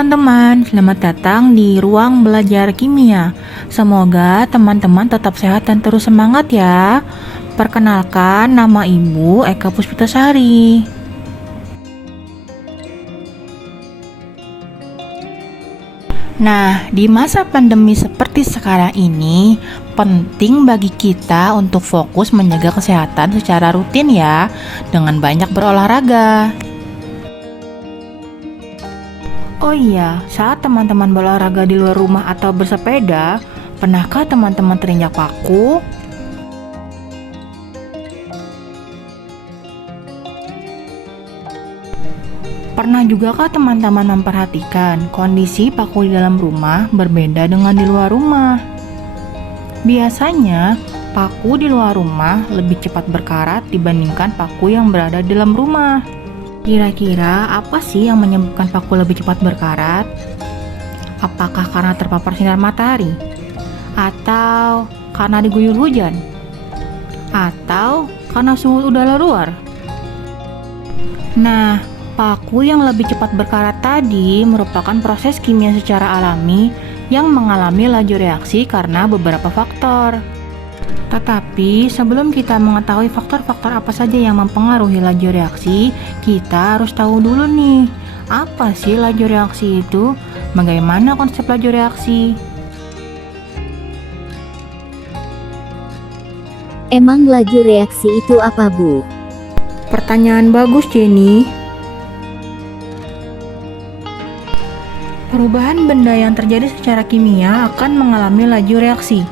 teman-teman, selamat datang di ruang belajar kimia. Semoga teman-teman tetap sehat dan terus semangat ya. Perkenalkan, nama Ibu Eka Puspitasari. Nah, di masa pandemi seperti sekarang ini, penting bagi kita untuk fokus menjaga kesehatan secara rutin ya, dengan banyak berolahraga. Oh iya, saat teman-teman berolahraga di luar rumah atau bersepeda, pernahkah teman-teman terinjak paku? Pernah jugakah teman-teman memperhatikan kondisi paku di dalam rumah berbeda dengan di luar rumah? Biasanya, paku di luar rumah lebih cepat berkarat dibandingkan paku yang berada di dalam rumah. Kira-kira apa sih yang menyebabkan paku lebih cepat berkarat? Apakah karena terpapar sinar matahari? Atau karena diguyur hujan? Atau karena suhu udara luar? Nah, paku yang lebih cepat berkarat tadi merupakan proses kimia secara alami yang mengalami laju reaksi karena beberapa faktor. Tetapi sebelum kita mengetahui faktor-faktor apa saja yang mempengaruhi laju reaksi, kita harus tahu dulu nih, apa sih laju reaksi itu? Bagaimana konsep laju reaksi? Emang laju reaksi itu apa, Bu? Pertanyaan bagus, Jenny. Perubahan benda yang terjadi secara kimia akan mengalami laju reaksi.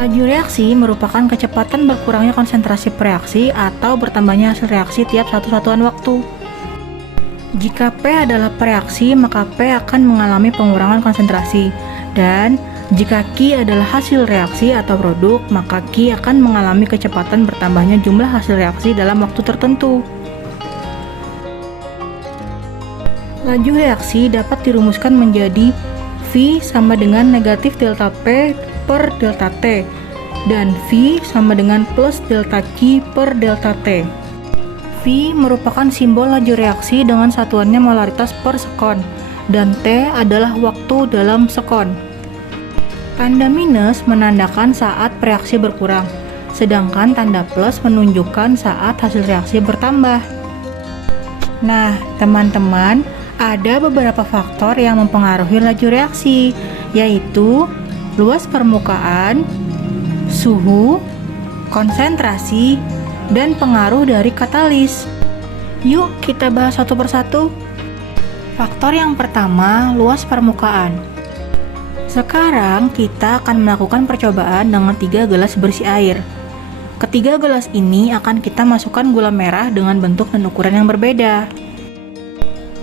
Laju reaksi merupakan kecepatan berkurangnya konsentrasi reaksi atau bertambahnya hasil reaksi tiap satu satuan waktu. Jika P adalah reaksi, maka P akan mengalami pengurangan konsentrasi. Dan jika Q adalah hasil reaksi atau produk, maka Q akan mengalami kecepatan bertambahnya jumlah hasil reaksi dalam waktu tertentu. Laju reaksi dapat dirumuskan menjadi V sama dengan negatif delta P per delta T dan V sama dengan plus delta Q per delta T. V merupakan simbol laju reaksi dengan satuannya molaritas per sekon dan T adalah waktu dalam sekon. Tanda minus menandakan saat reaksi berkurang, sedangkan tanda plus menunjukkan saat hasil reaksi bertambah. Nah, teman-teman, ada beberapa faktor yang mempengaruhi laju reaksi, yaitu luas permukaan, suhu, konsentrasi, dan pengaruh dari katalis. Yuk kita bahas satu persatu. Faktor yang pertama, luas permukaan. Sekarang kita akan melakukan percobaan dengan 3 gelas berisi air. Ketiga gelas ini akan kita masukkan gula merah dengan bentuk dan ukuran yang berbeda.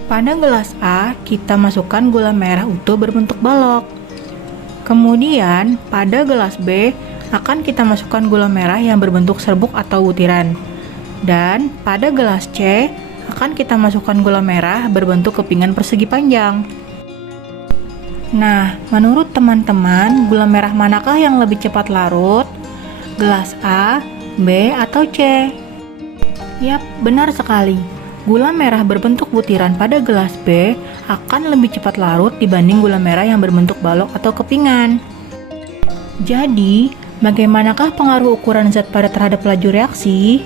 Pada gelas A, kita masukkan gula merah utuh berbentuk balok. Kemudian, pada gelas B, akan kita masukkan gula merah yang berbentuk serbuk atau butiran. Dan pada gelas C, akan kita masukkan gula merah berbentuk kepingan persegi panjang. Nah, menurut teman-teman, gula merah manakah yang lebih cepat larut? Gelas A, B, atau C? Yap, benar sekali. Gula merah berbentuk butiran pada gelas B akan lebih cepat larut dibanding gula merah yang berbentuk balok atau kepingan. Jadi, bagaimanakah pengaruh ukuran zat padat terhadap laju reaksi?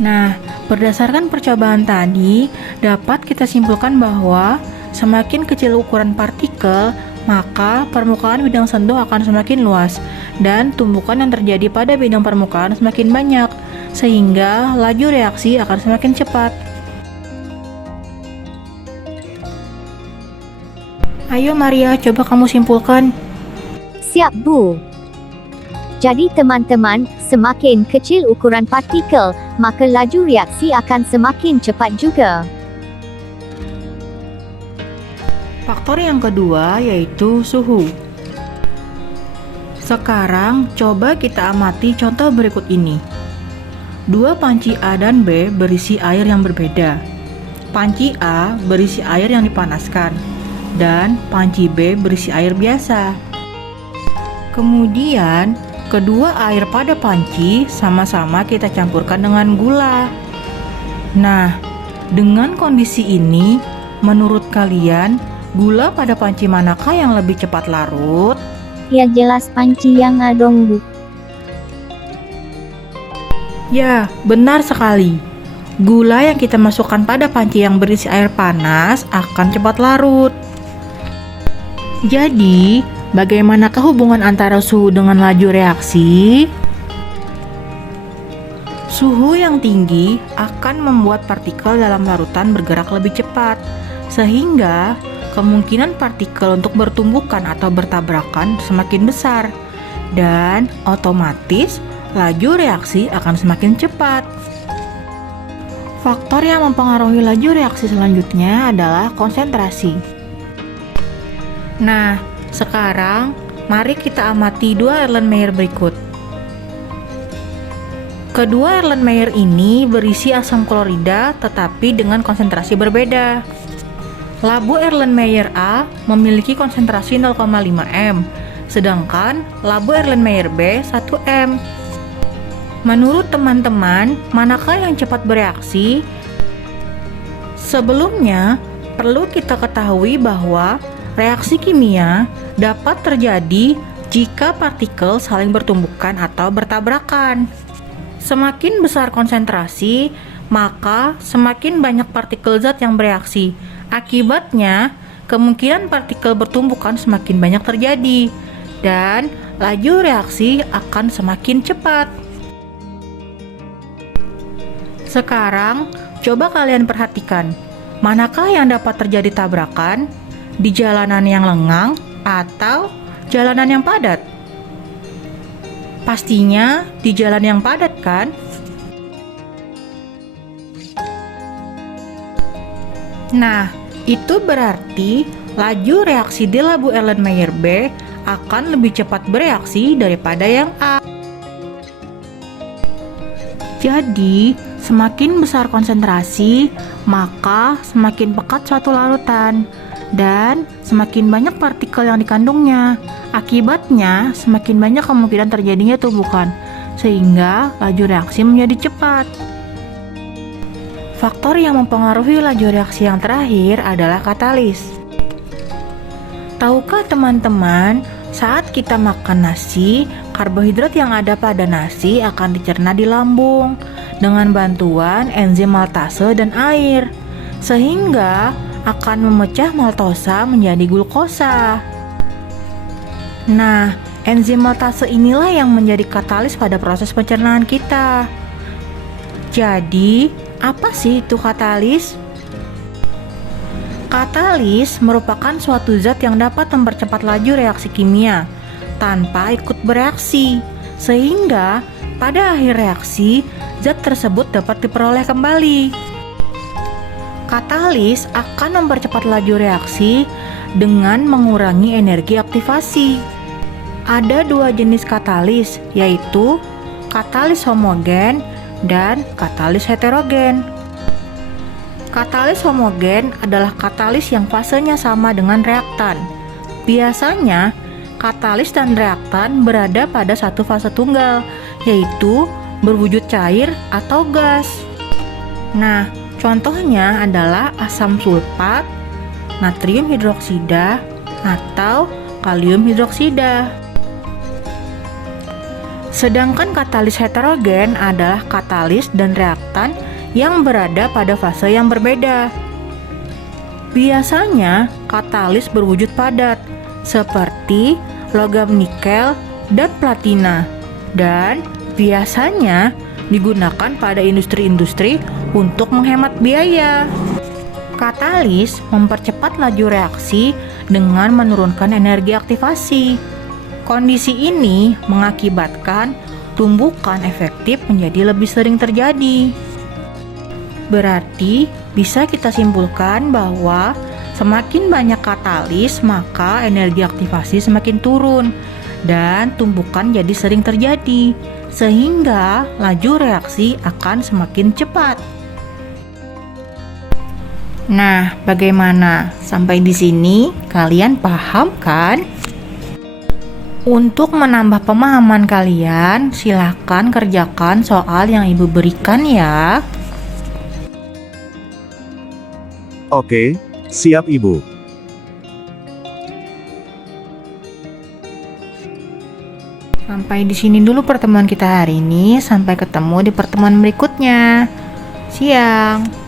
Nah, berdasarkan percobaan tadi, dapat kita simpulkan bahwa semakin kecil ukuran partikel, maka permukaan bidang sentuh akan semakin luas dan tumbukan yang terjadi pada bidang permukaan semakin banyak, sehingga laju reaksi akan semakin cepat. Ayo Maria, coba kamu simpulkan. Siap, Bu. Jadi teman-teman, semakin kecil ukuran partikel, maka laju reaksi akan semakin cepat juga. Faktor yang kedua yaitu suhu. Sekarang coba kita amati contoh berikut ini. Dua panci A dan B berisi air yang berbeda. Panci A berisi air yang dipanaskan dan panci B berisi air biasa. Kemudian, kedua air pada panci sama-sama kita campurkan dengan gula. Nah, Dengan kondisi ini, menurut kalian, gula pada panci manakah yang lebih cepat larut? Ya jelas panci yang adong, Bu. Ya, benar sekali. Gula yang kita masukkan pada panci yang berisi air panas akan cepat larut. Jadi, bagaimanakah hubungan antara suhu dengan laju reaksi? Suhu yang tinggi akan membuat partikel dalam larutan bergerak lebih cepat, sehingga kemungkinan partikel untuk bertumbukan atau bertabrakan semakin besar, dan otomatis laju reaksi akan semakin cepat. Faktor yang mempengaruhi laju reaksi selanjutnya adalah konsentrasi. Nah, sekarang mari kita amati dua Erlenmeyer berikut. Kedua Erlenmeyer ini berisi asam klorida tetapi dengan konsentrasi berbeda. Labu Erlenmeyer A memiliki konsentrasi 0,5 m, sedangkan labu Erlenmeyer B 1 m. Menurut teman-teman, manakah yang cepat bereaksi? Sebelumnya, perlu kita ketahui bahwa reaksi kimia dapat terjadi jika partikel saling bertumbukan atau bertabrakan. Semakin besar konsentrasi, maka semakin banyak partikel zat yang bereaksi. Akibatnya, kemungkinan partikel bertumbukan semakin banyak terjadi, dan laju reaksi akan semakin cepat. Sekarang, coba kalian perhatikan, manakah yang dapat terjadi tabrakan? Di jalanan yang lengang atau jalanan yang padat? Pastinya di jalan yang padat, kan? Nah, itu berarti laju reaksi di labu Erlenmeyer B akan lebih cepat bereaksi daripada yang A. Jadi, semakin besar konsentrasi, maka semakin pekat suatu larutan, dan semakin banyak partikel yang dikandungnya. Akibatnya, semakin banyak kemungkinan terjadinya tumbukan, sehingga laju reaksi menjadi cepat. Faktor yang mempengaruhi laju reaksi yang terakhir adalah katalis. Tahukah teman-teman, saat kita makan nasi, karbohidrat yang ada pada nasi akan dicerna di lambung dengan bantuan enzim maltase dan air, sehingga akan memecah maltosa menjadi glukosa. Nah, enzim maltase inilah yang menjadi katalis pada proses pencernaan kita. Jadi, apa sih itu katalis? Katalis merupakan suatu zat yang dapat mempercepat laju reaksi kimia tanpa ikut bereaksi, sehingga pada akhir reaksi, zat tersebut dapat diperoleh kembali. Katalis akan mempercepat laju reaksi dengan mengurangi energi aktivasi. Ada dua jenis katalis, yaitu katalis homogen dan katalis heterogen. Katalis homogen adalah katalis yang fasenya sama dengan reaktan. Biasanya, katalis dan reaktan berada pada satu fase tunggal, yaitu berwujud cair atau gas. Nah, contohnya adalah asam sulfat, natrium hidroksida, atau kalium hidroksida. Sedangkan katalis heterogen adalah katalis dan reaktan yang berada pada fase yang berbeda. Biasanya, katalis berwujud padat, seperti logam nikel dan platina, dan biasanya digunakan pada industri-industri untuk menghemat biaya. Katalis mempercepat laju reaksi dengan menurunkan energi aktivasi. Kondisi ini mengakibatkan tumbukan efektif menjadi lebih sering terjadi. Berarti bisa kita simpulkan bahwa semakin banyak katalis, maka energi aktivasi semakin turun dan tumbukan jadi sering terjadi, sehingga laju reaksi akan semakin cepat. Nah, bagaimana? Sampai di sini kalian paham kan? Untuk menambah pemahaman kalian, silakan kerjakan soal yang Ibu berikan ya. Oke, siap Ibu. Sampai di sini dulu pertemuan kita hari ini. Sampai ketemu di pertemuan berikutnya. Siang.